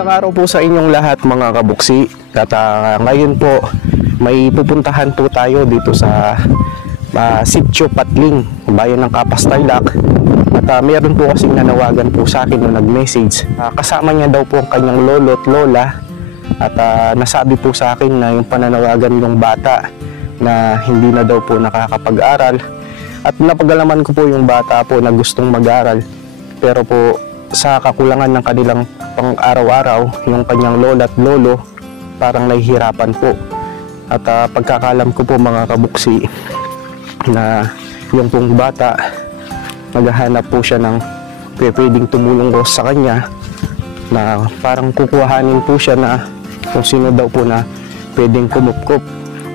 Magandang araw po sa inyong lahat mga kabuksi. At ngayon po may pupuntahan po tayo dito sa Sitio Patling, bayan ng Capas, Tarlac. At meron po kasing nanawagan po sa akin na nag-message. Kasama niya daw po ang kanyang lolo at lola. At nasabi po sa akin na yung pananawagan ng bata na hindi na daw po nakakapag-aral. At napagalaman ko po yung bata po na gustong mag-aral. Pero po sa kakulangan ng kanilang pang-araw-araw, yung kanyang lola at lolo parang nahihirapan po. At pagkakalam ko po mga kabuksi na yung pong bata maghahanap po siya ng pwedeng tumulong ko sa kanya, na parang kukuhanin po siya na kung sino daw po na pwedeng kumupkup.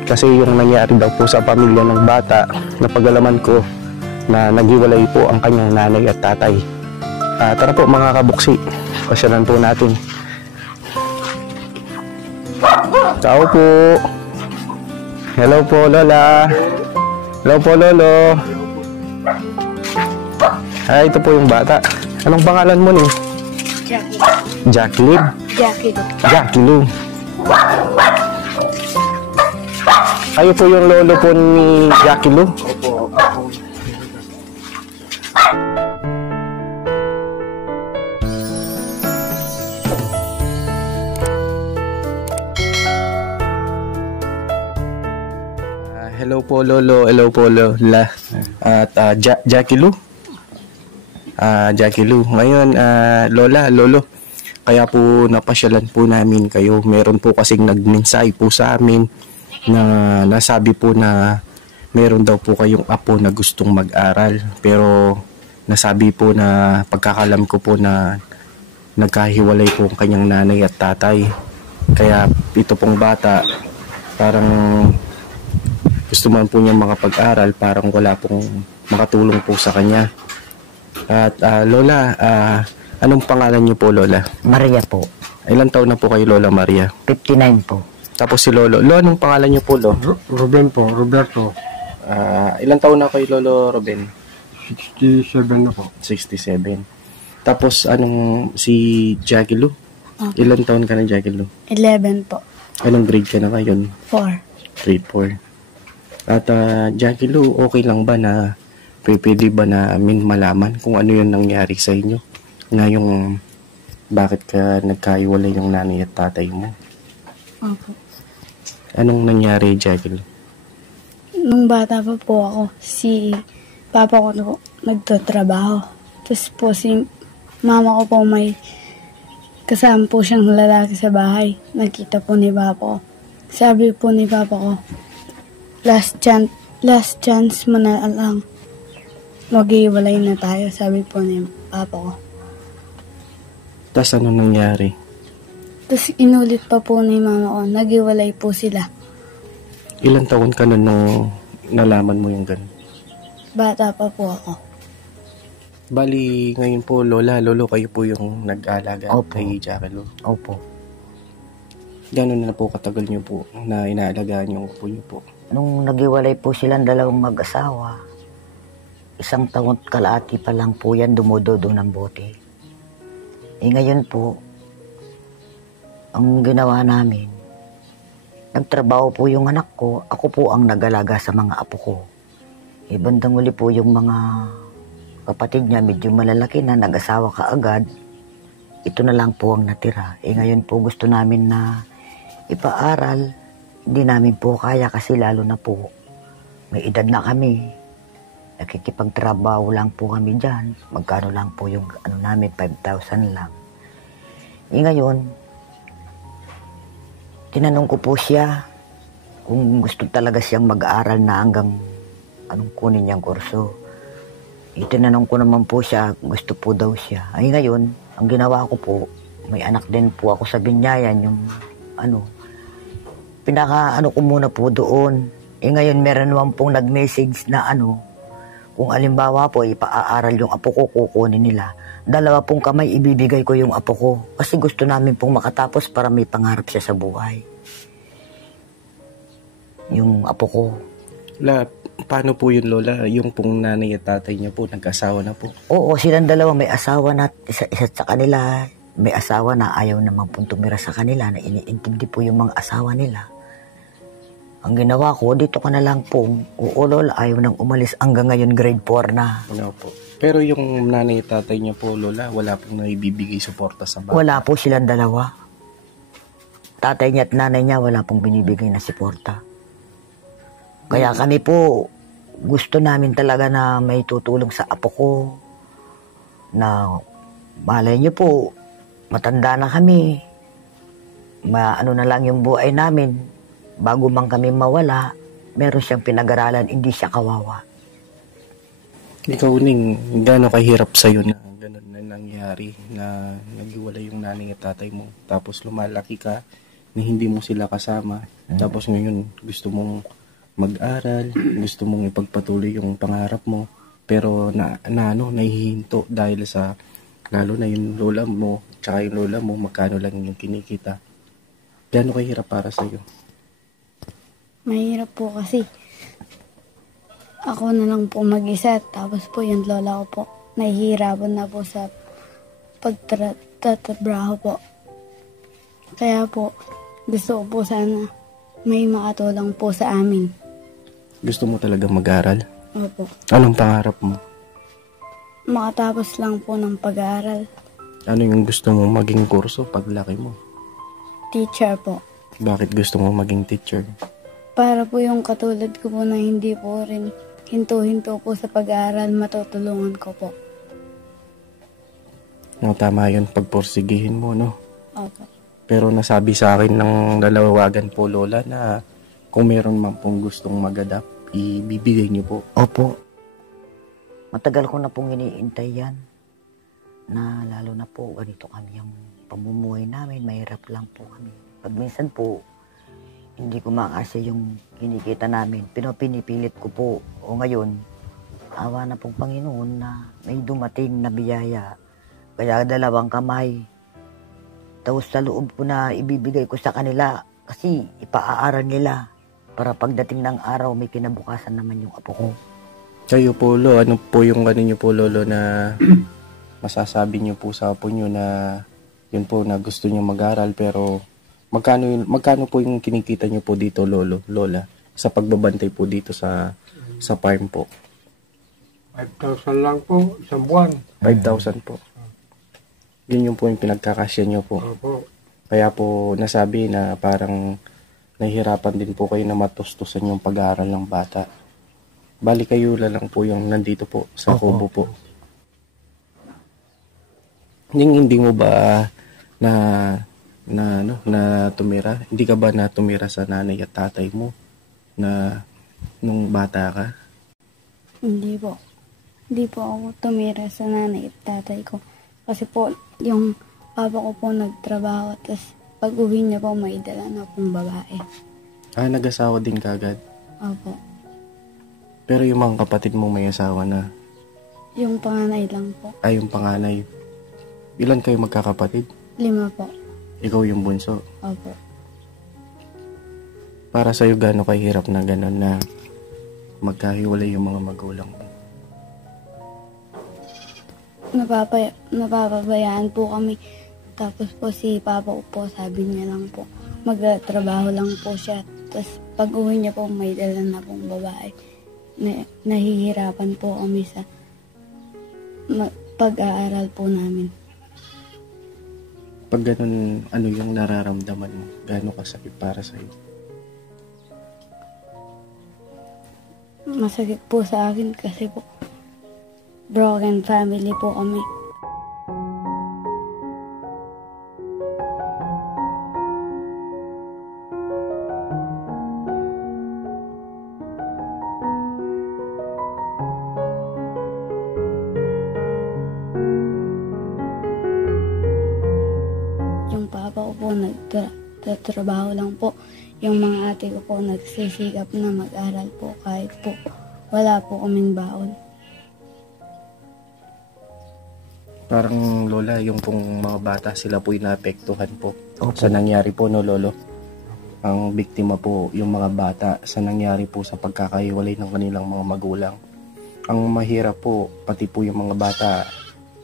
Kasi yung nangyari daw po sa pamilya ng bata, napagalaman ko na naghiwalay po ang kanyang nanay at tatay. Tara po mga kabuksi, pasyalan po natin. Ciao po. Hello po lola. Hello po lolo. Ito po yung bata. Anong pangalan mo ni? Jacqueline. Jacqueline. Kayo po yung lolo po ni Jacqueline? Opo. Hello po lolo, hello po lola. At Jackie Lou. Jackie Lou. Ngayon lola, lolo, kaya po napasyalan po namin kayo. Meron po kasing nagmensahe po sa amin na nasabi po na meron daw po kayong apo na gustong mag-aral. Pero nasabi po na pagkakalam ko po na nagkahiwalay po ang kanyang nanay at tatay. Kaya ito pong bata parang gusto man po niya makapag-aral, parang wala pong makatulong po sa kanya. At lola, anong pangalan niyo po lola? Maria po. Ilang taon na po kayo lola Maria? 59 po. Tapos si lolo, anong pangalan niyo po lo? Ruben po, Roberto. Ilang taon na kayo lolo Ruben? 67 na po. 67. Tapos si Jackie Lou? Ilang taon ka na Jackie Lou? 11 po. Anong grade ka na ngayon? 4. Grade 4. At Jackie Lou, okay lang ba na pwede ba namin malaman kung ano yung nangyari sa inyo? Na yung bakit ka nagkahiwalay yung nanay at tatay mo? Opo. Anong nangyari Jackie Lou? Nung bata pa po ako, si papa ko po nagtatrabaho. Tapos po si mama ko po may kasama po siyang lalaki sa bahay. Nakita po ni papa ko. Sabi po ni papa ko, last chance mo na lang. Maghiwalay na tayo, sabi po ni papa ko. Tapos ano nangyari? Tapos inulit pa po ni mama ko, naghiwalay po sila. Ilang taon ka na nung nalaman mo yung ganun? Bata pa po ako. Bali, ngayon po lola, lolo, kayo po yung nag-aalaga kay Jackie Lou? Opo. Gano'n na po katagal niyo po na inaalagaan yung upo niyo po? Nung naghiwalay po silang dalawang mag-asawa, 1 taon kalahati pa lang po yan dumudodo ng bote. Ngayon po, ang ginawa namin, nagtrabaho po yung anak ko, ako po ang nag-alaga sa mga apo ko. Bandang uli po yung mga kapatid niya, medyo malalaki na, nag-asawa kaagad. Ito na lang po ang natira. Ngayon po gusto namin na ipaaral. Hindi namin po kaya kasi lalo na po may edad na kami. Nakikipagtrabaho lang po kami dyan. Magkano lang po yung namin, 5,000 lang. Ngayon, tinanong ko po siya kung gusto talaga siyang mag-aaral na hanggang anong kunin niyang kurso. Tinanong ko naman po siya, gusto po daw siya. Ngayon, ang ginawa ko po, may anak din po ako sa Binyayan, yung pinaka ko muna po doon. Ngayon meron naman pong nag-message na kung alimbawa po ipaaral yung apo ko, kukunin nila. 2 pong kamay ibibigay ko yung apo ko. Kasi gusto namin pong makatapos para may pangarap siya sa buhay. Yung apo ko. Paano po yun lola? Yung pong nanay at tatay niya po, nag-asawa na po? Oo, silang dalawa may asawa na. Isa sa kanila, may asawa na ayaw naman pong tumira sa kanila, na iniintindi po yung mga asawa nila. Ang ginawa ko, dito ka na lang pong uulol, ayaw nang umalis hanggang ngayon grade 4 na. Ano po. Pero yung nanay at tatay niya po, Lola, wala pong naibibigay suporta sa bata. Wala po silang dalawa. Tatay niya at nanay niya wala pong binibigay na suporta. Kaya kami po, gusto namin talaga na may tutulong sa apo ko. Na malay niyo po, matanda na kami. Ano na lang yung buhay namin. Bago man kami mawala, meron siyang pinag-aralan, hindi siya kawawa. Ikaw, Ning, gaano kahirap sa'yo na gano'n na nangyari, na naghiwalay yung nanay at tatay mo, tapos lumalaki ka, na hindi mo sila kasama, tapos ngayon gusto mong mag-aral, gusto mong ipagpatuloy yung pangarap mo, pero nahihinto dahil sa, lalo na yung lola mo, tsaka yung lola mo, magkano lang yung kinikita. Gaano kahirap para sa'yo? Mahirap po kasi ako na lang po mag-isa. Tapos po yung lola ko po, nahihirapan na po sa pagtatrabaho po. Kaya po, gusto ko po sana may makatulong po sa amin. Gusto mo talaga mag-aral? Opo. Anong pangarap mo? Makatapos lang po ng pag-aaral. Ano yung gusto mo maging kurso paglaki mo? Teacher po. Bakit gusto mo maging teacher? Para po yung katulad ko po na hindi po rin hinto-hinto po sa pag-aaral, matutulungan ko po. No, tama yun, pagporsigihin mo, no? Opo. Pero nasabi sa akin ng dalawagan po, Lola, na kung meron man pong gustong mag-adapt, ibibigay niyo po. Opo. Matagal ko na pong iniintay yan. Na lalo na po, ganito kami yung pamumuhay namin, mahirap lang po kami. Pag minsan po, hindi ko makasya yung kinikita namin. Pinipilit ko po. O ngayon, awa na pong Panginoon na may dumating na biyaya. Kaya 2 kamay. Tapos sa loob ko na ibibigay ko sa kanila kasi ipaaral nila para pagdating ng araw may kinabukasan naman yung apo ko. Kayo po, Lo, ano po yung ano niyo po, Lolo, na masasabi niyo po sa apo niyo na yun po na gusto niyo mag-aral, pero magkano po yung kinikita niyo po dito, Lola, sa pagbabantay po dito sa farm po? 5,000 lang po, isang buwan. 5,000 po. Yun yung po yung pinagkakasya niyo po. Opo. Kaya po nasabi na parang nahihirapan din po kayo na matustusan yung pag-aaral ng bata. Bali kayo lang po yung nandito po sa kubo po. Hindi mo ba na tumira? Hindi ka ba na tumira sa nanay at tatay mo na nung bata ka? Hindi po. Hindi po ako tumira sa nanay at tatay ko. Kasi po, yung papa ko po nagtrabaho. Tapos pag uwi niya po, may dala na pong babae. Nag-asawa din kagad? Opo. Pero yung mga kapatid mo may asawa na? Yung panganay lang po. Yung panganay. Ilan kayo magkakapatid? 5 po. Ikaw yung bunso? Opo. Para sa'yo, gaano kahirap na gano'n na magkahiwalay yung mga magulang mo? Napapabayaan po kami. Tapos po si papa ko po, sabi niya lang po, magtrabaho lang po siya. Tapos pag uwi niya po, may dala na pong babae. Nahihirapan po kami sa pag-aaral po namin. Pag ganun, ano yung nararamdaman mo? Gaano kasakit para sa'yo? Masakit po sa akin kasi po broken family po kami. Yung papa ko po nagtatrabaho lang po. Yung mga ate ko po nagsisikap na mag-aral po kahit po wala po kaming baon. Parang, Lola, yung pong mga bata, sila po'y naapektuhan po. Opo. Sa nangyari po, no, Lolo? Ang biktima po, yung mga bata, sa nangyari po sa pagkakahiwalay ng kanilang mga magulang. Ang mahirap po, pati po yung mga bata,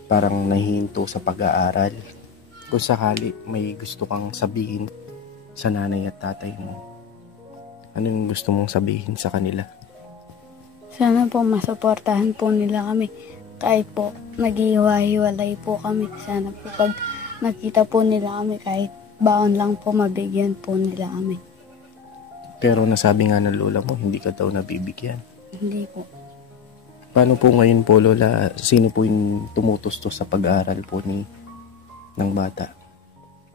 parang nahihinto sa pag-aaral. kung sakali may gusto kang sabihin sa nanay at tatay mo, ano yung gusto mong sabihin sa kanila? Sana po masuportahan po nila kami. Kahit po naghihiwa-hiwalay po kami. Sana po pag nakita po nila kami, kahit baon lang po, mabigyan po nila kami. Pero nasabi nga ng lola mo, hindi ka daw nabibigyan. Hindi po. Paano po ngayon po, lola? Sino po yung tumutustos sa pag-aaral po ng bata?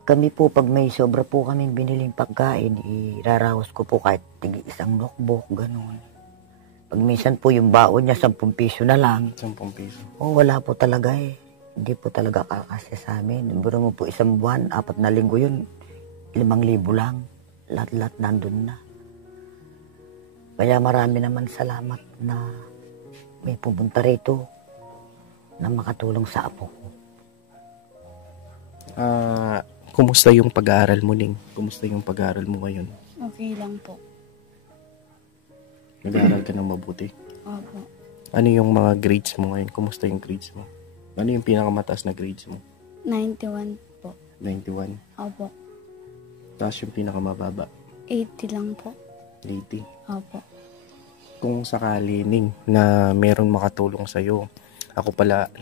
Kami po, pag may sobra po kaming biniling pagkain, iraraos ko po kahit isang notebook, gano'n. Pag minsan po yung baon niya, 10 piso na lang. 10 piso. Wala po talaga eh. Hindi po talaga kakasya sa amin. Biro mo po isang buwan, 4 na linggo yun, 5,000 lang. Lahat-lahat nandun na. Kaya marami naman salamat na may pumunta rito na makatulong sa apo ko. Kumusta yung pag-aaral mo, Ning? Kumusta yung pag-aaral mo ngayon? Okay lang po. Nag-aaral ka ng mabuti? Opo. Ano yung mga grades mo ngayon? Kumusta yung grades mo? Ano yung pinakamataas na grades mo? 91 po. 91. Opo. Tapos yung pinakamababa? 80 lang po. 80. Opo. Kung sakali, Ning, na meron makatulong sa'yo,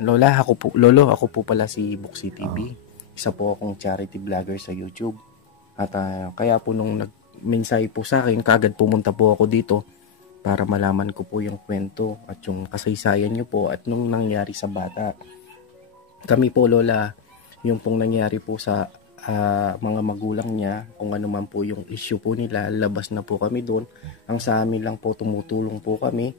Lolo, ako po pala si Buksi TV. Isa po akong charity vlogger sa YouTube. At kaya po nung nag-mensahe po sa akin, kagad pumunta po ako dito para malaman ko po yung kwento at yung kasaysayan nyo po at nung nangyari sa bata. Kami po, Lola, yung pong nangyari po sa mga magulang niya, kung ano man po yung issue po nila, labas na po kami doon. Ang sa amin lang po, tumutulong po kami.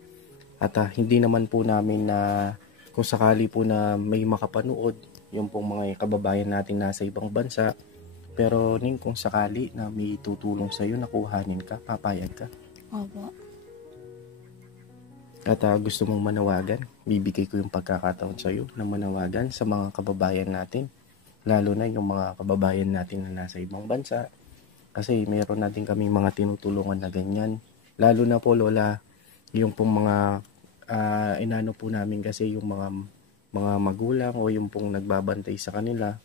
At hindi naman po namin na kung sakali po na may makapanood, yung pong mga kababayan natin nasa ibang bansa. Pero Ning, kung sakali na may tutulong sa'yo, nakuhanin ka, papayag ka. Opo. At gusto mong manawagan, bibigay ko yung pagkakataon sa'yo na manawagan sa mga kababayan natin. Lalo na yung mga kababayan natin na nasa ibang bansa. Kasi mayroon natin kami mga tinutulungan na ganyan. Lalo na po, Lola, yung pong mga inano po namin kasi yung mga magulang o yung pong nagbabantay sa kanila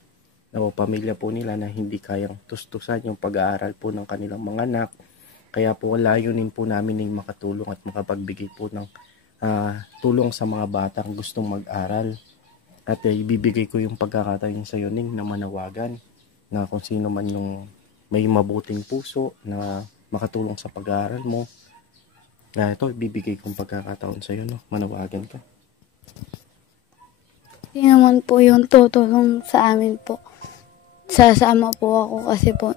o pamilya po nila na hindi kayang tustusan yung pag-aaral po ng kanilang mga anak. Kaya po layunin po namin yung makatulong at makapagbigay po ng tulong sa mga batang gustong mag-aral. At ibibigay ko yung pagkakataon sa iyo, Ning, na manawagan na kung sino man yung may mabuting puso na makatulong sa pag-aaral mo. Ito, ibibigay kong pagkakataon sa iyo, no? Manawagan ka. Hindi naman po yung tutulong sa amin po. Sasama po ako kasi po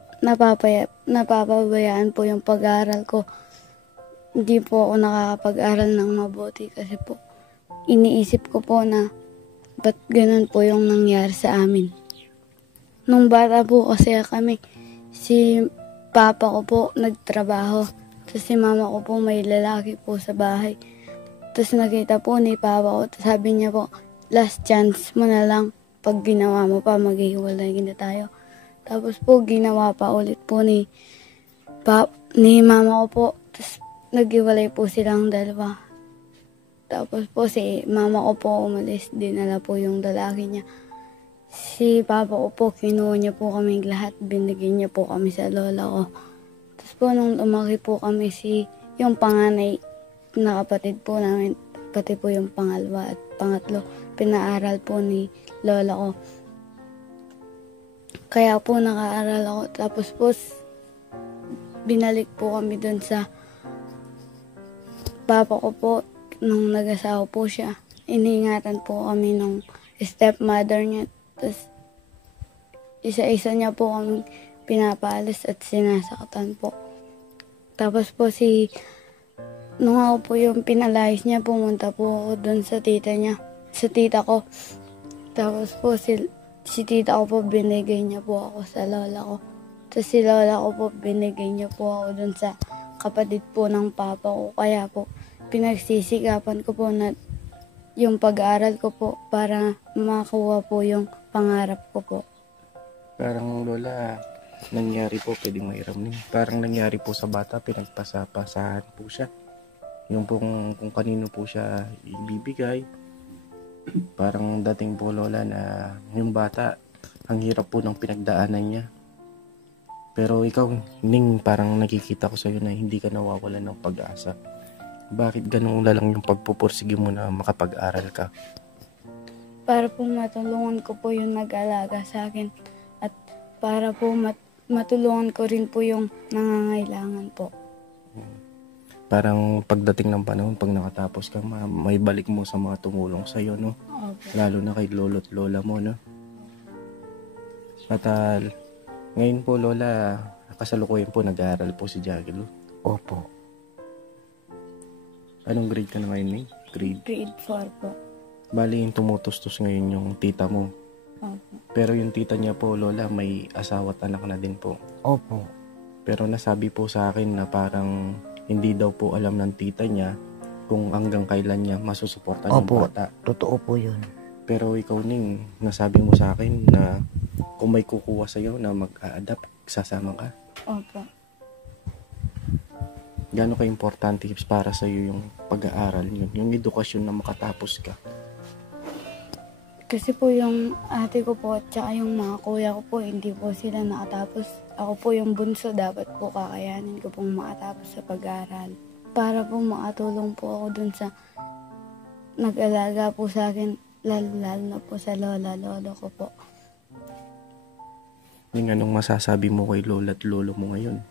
napapabayaan po yung pag-aaral ko. Hindi po ako nakakapag-aral ng mabuti kasi po iniisip ko po na ba't ganun po yung nangyari sa amin. Nung bata po kasi kami, si papa ko po nagtrabaho. Tapos si mama ko po may lalaki po sa bahay. Tapos nakita po ni papa ko, sabi niya po, last chance mo na lang. Pag ginawa mo pa, maghihiwalay na tayo. Tapos po, ginawa pa ulit po ni mama ko po. Tapos naghiwalay po silang dalawa. Tapos po, si mama ko po umalis. Dinala po yung lalaki niya. Si papa ko po, kinuha niya po kami lahat. Binigyan niya po kami sa lola ko. Tapos po, nung umaki po kami, yung panganay na kapatid po namin, pati po yung pangalawa at pangatlo, pinaaral po ni lola ko. Kaya po nakaaral ako. Tapos po, binalik po kami dun sa papa ko po nung nag-asawa po siya. Iniingatan po kami nung stepmother niya. Tapos, isa-isa niya po kami pinapaalis at sinasaktan po. Tapos po nung ako po yung pinalayas niya, pumunta po ako dun sa tita niya, sa tita ko. Tapos po si tita ko po, binigay niya po ako sa lola ko. Tapos si lola ko po, binigay niya po ako dun sa kapatid po ng papa ko. Kaya po, pinagsisikapan ko po na yung pag-aaral ko po para makakuha po yung pangarap ko po. Parang, Lola, nangyari po, pwedeng mairam Ning. Parang nangyari po sa bata, pinagpasapasahan po siya. Yung kung kanino po siya ibibigay. Parang dating po, Lola, na yung bata Ang hirap po ng pinagdaanan niya. Pero ikaw, Ning, parang nakikita ko sa'yo na hindi ka nawawalan ng pag-asa. Bakit ganun lang yung pagpupursige mo na makapag-aral ka? Para po matulungan ko po yung nag-alaga sa akin at para po matulungan ko rin po yung nangangailangan po. Parang pagdating ng panahon, pag nakatapos ka, may balik mo sa mga tumulong sa'yo, no? Opo. Lalo na kay lolo't lola mo, no? At ngayon po, Lola, kasalukuyan po nag-aaral po si Jackie Lou. Opo. Anong grade ka na ngayon, Ning? Grade 4 po. Bali yung tumutustos ngayon yung tita mo. Opo. Pero yung tita niya po, Lola, may asawa at anak na din po. Opo. Pero nasabi po sa akin na parang hindi daw po alam ng tita niya kung hanggang kailan niya masusuportan yung Opo. bata. Totoo po yun. Pero ikaw, Ning, nasabi mo sa akin na kung may kukuha sa'yo na mag-a-adapt, sasama ka. Opo. Gano'n ka-importante para sa'yo yung pag-aaral yun, yung edukasyon na makatapos ka? Kasi po yung ate ko po at saka yung mga kuya ko po, hindi po sila nakatapos. Ako po yung bunso, dapat po kakayanin ko pong makatapos sa pag-aaral. Para po makatulong po ako dun sa nag-alaga po sa akin, lalo na po sa lola-lolo ko po. Yung anong masasabi mo kay lola at lolo mo ngayon?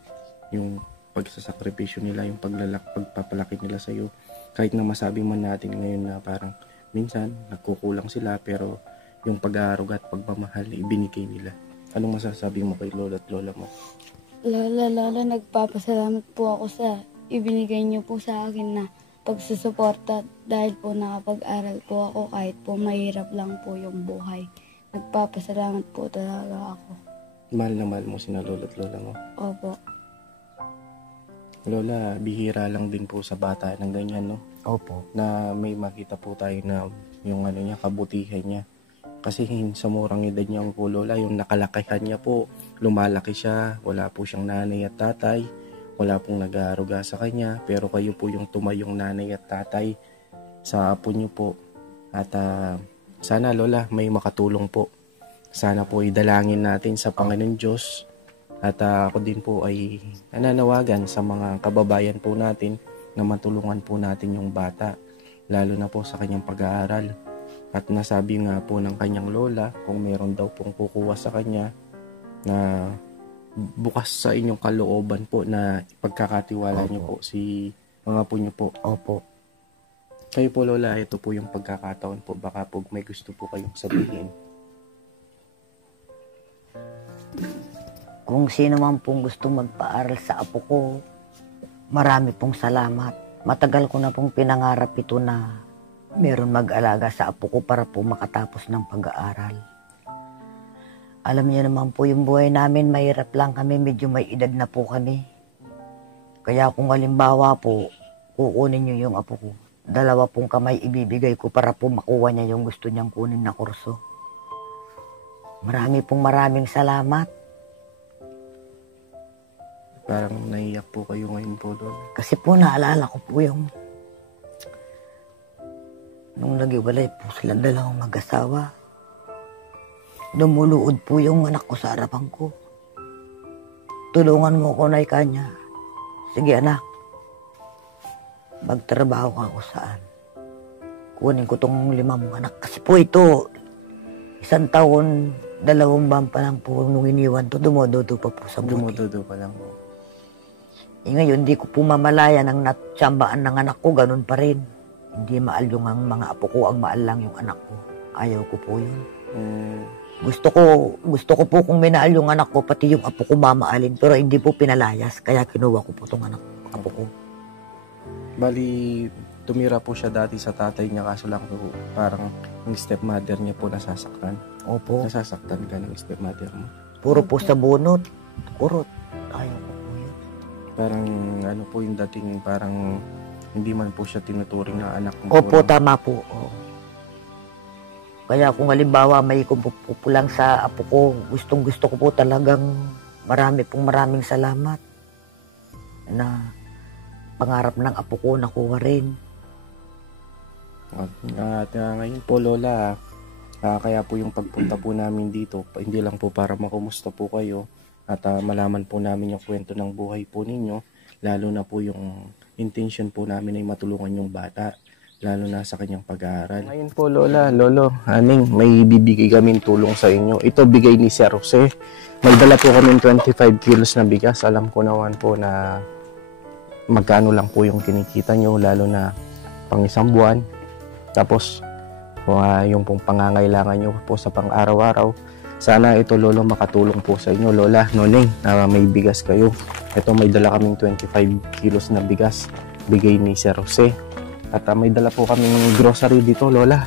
Yung pagsasakripisyo nila, yung pagpapalaki nila sa'yo. Kahit na masabi man natin ngayon na parang minsan nagkukulang sila, pero yung pag-aaruga at pagmamahal ibinigay nila. Anong masasabi mo kay lola at lola mo? Lola, nagpapasalamat po ako sa ibinigay niyo po sa akin na pagsusuporta dahil po nakapag-aral po ako kahit po mahirap lang po yung buhay. Nagpapasalamat po talaga ako. Mahal na mahal mo sina lola at lola mo? Opo. Lola, bihira lang din po sa bata ng ganyan, no? Opo. Na may makita po tayo na yung ano niya, kabutihan niya. Kasi sa murang edad niya po, Lola, yung nakalakihan niya po, lumalaki siya, wala po siyang nanay at tatay, wala pong nag-aaruga sa kanya, pero kayo po yung tumayong nanay at tatay sa apo niyo po. At sana, Lola, may makatulong po. Sana po idalangin natin sa Panginoon Diyos. At ako din po ay nananawagan sa mga kababayan po natin na matulungan po natin yung bata, lalo na po sa kanyang pag-aaral. At nasabi nga po ng kanyang lola, kung meron daw pong kukuha sa kanya, na bukas sa inyong kalooban po na pagkakatiwala niyo po si mga po niyo po. Opo. Kayo po, Lola, ito po yung pagkakataon po. Baka po may gusto po kayong sabihin. Kung sino man pong gustong magpaaral sa apo ko, marami pong salamat. Matagal ko na pong pinangarap ito na meron mag-alaga sa apo ko para po makatapos ng pag-aaral. Alam niyo naman po yung buhay namin, mahirap lang kami, medyo may edad na po kami. Kaya kung halimbawa po, kukunin niyo yung apo ko, 2 pong kamay ibibigay ko para po makuha niya yung gusto niyang kunin na kurso. Maraming salamat. Parang naiyak po kayo ngayon po, Lola. Kasi po naalala ko po yung nung nag-iwalay po silang 2 mag-asawa. Dumuluod po yung anak ko sa harapan ko. Tulungan mo ko na kanya. Sige anak, magtrabaho ka ako saan. Kunin ko tong 5 mong anak. Kasi po ito, 1 taon, 2 buwan pa lang po nung iniwan to, dumododo pa po sa buti. Dumudodo pa lang po. Ngayon, hindi ko po mamalayan ang natsyambaan ng anak ko, ganun pa rin. Hindi maal yung ang mga apo ko, ang maal lang yung anak ko. Ayaw ko po yun. Gusto ko po kung minaal yung anak ko, pati yung apo ko mamaalin, pero hindi po pinalayas, kaya kinuha ko po tong apo ko. Bali, tumira po siya dati sa tatay niya, kaso lang po parang yung stepmother niya po nasasaktan. Opo. Nasasaktan ka ng stepmother mo. Puro po sa bunot, kurot. Ayaw ko po yun. Parang ano po yung dating parang hindi man po siya tinuturing na anak mo. Opo, tama po. Oo. Kaya kung halimbawa may kumpupulang sa apo ko, gusto ko po talagang maraming salamat na pangarap ng apo ko nakuha rin. At ngayon po, Lola, Kaya po yung pagpunta po namin dito, hindi lang po para makumusta po kayo at malaman po namin yung kwento ng buhay po ninyo, lalo na po yung intention po namin ay matulungan yung bata, lalo na sa kanyang pag-aaral. Ngayon po Lola, Lolo, Aning, may bibigay kaming tulong sa inyo. Ito bigay ni Sir Jose. May dala po kami 25 kilos na bigas. Alam ko naman po na magkano lang po yung kinikita nyo, lalo na pang isang buwan. Tapos yung pong pangangailangan nyo po sa pang-araw-araw. Sana ito Lolo makatulong po sa inyo. Lola, Noneng, na may bigas kayo. Ito may dala kaming 25 kilos na bigas. Bigay ni Sir Jose. At may dala po kaming grocery dito Lola.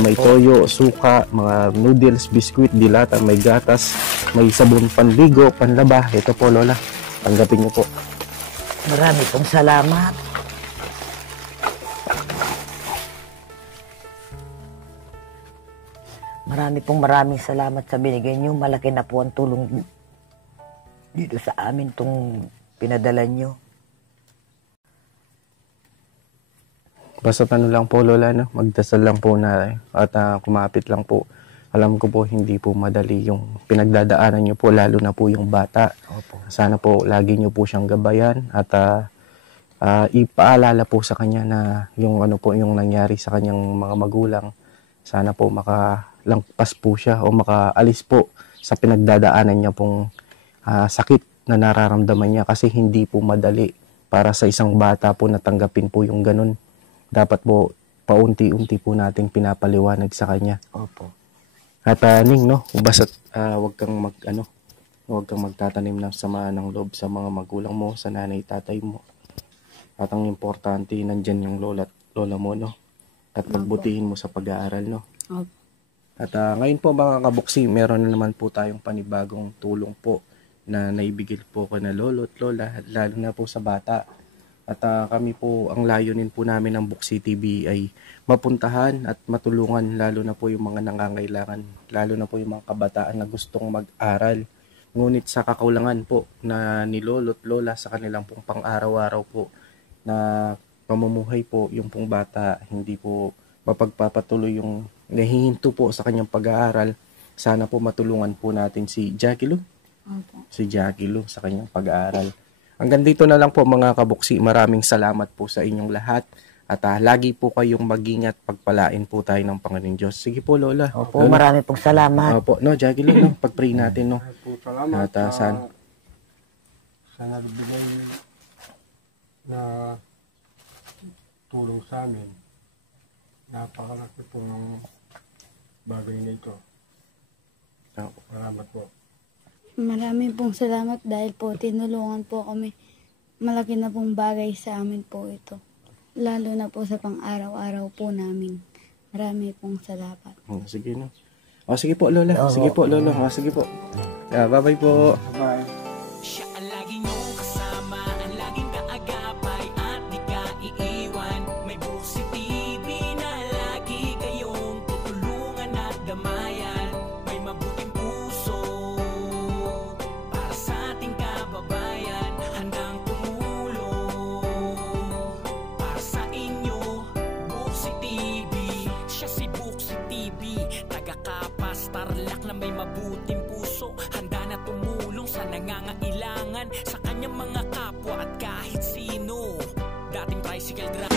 May toyo, suka, mga noodles, biskuit, dilata, may gatas, may sabon panligo, panlaba. Ito po Lola, tanggapin niyo po. Marami pong salamat. Maraming salamat sa binigay niyo. Malaki na po ang tulong dito sa amin tong pinadala niyo. Basta ano lang po Lola, no? Magdasal lang po na at kumapit lang po. Alam ko po hindi po madali yung pinagdadaanan niyo po, lalo na po yung bata. Opo. Sana po lagi niyo po siyang gabayan at ipaalala po sa kanya na yung ano po yung nangyari sa kanyang mga magulang. Sana po makalangpas po siya o makaalis po sa pinagdadaanan niya pong sakit na nararamdaman niya, kasi hindi po madali para sa isang bata po natanggapin po yung ganun. Dapat po paunti-unti po nating pinapaliwanag sa kanya. Opo. At Ning, no, basta wag kang magtatanim ng sama ng loob sa mga magulang mo, sa nanay, tatay mo. At ang importante, nandyan yung lola mo, no? At pagbutihin mo sa pag-aaral, no? Opo. At ngayon po mga kabuksi, meron na naman po tayong panibagong tulong po na naibigay po ko na lolo at lola, lalo na po sa bata. At kami po, ang layunin po namin ng Buksi TV ay mapuntahan at matulungan, lalo na po yung mga nangangailangan, lalo na po yung mga kabataan na gustong mag-aral. Ngunit sa kakulangan po na ni lolo at lola sa kanilang pong pang-araw-araw po na pamumuhay po, yung pong bata hindi po mapagpapatuloy yung nahihinto po sa kanyang pag-aaral. Sana po matulungan po natin si Jackie Lou. Opo. Si Jackie Lou sa kanyang pag-aaral. Hanggang dito na lang po mga kabuksi. Maraming salamat po sa inyong lahat. At lagi po kayong mag-ingat, pagpalain po tayo ng Panginoon Diyos. Sige po Lola. Opo, Lola. marami pong salamat. Opo, no, Jackie Lou, no? Pag-pray natin, no? Ay po, salamat At sa nagbigay na tulong sa amin. Napakalaki po ng bagay nito. Salamat po. Maraming pong salamat dahil po tinulungan po kami. Malaki na pong bagay sa amin po ito. Lalo na po sa pang-araw-araw po namin. Marami pong salamat. Sige, no? Sige po, Lola. Sige po, Lolo. Sige po. Bye-bye po. Bye. Siya ang lagi niyong kasama, ang laging kaagapay at di ka iiwan. May Buksi TV na lagi kayong tutulungan at damayan. May mabuting puso para sa ating kababayan, handang tumulong para sa inyo. Buksi TV, siya si Buksi TV, taga-Kapas, Tarlac na may mabuting puso, handa na tumulong sa nangangailangan sa kanyang mga kapwa at kahit sino. Dating tricycle driver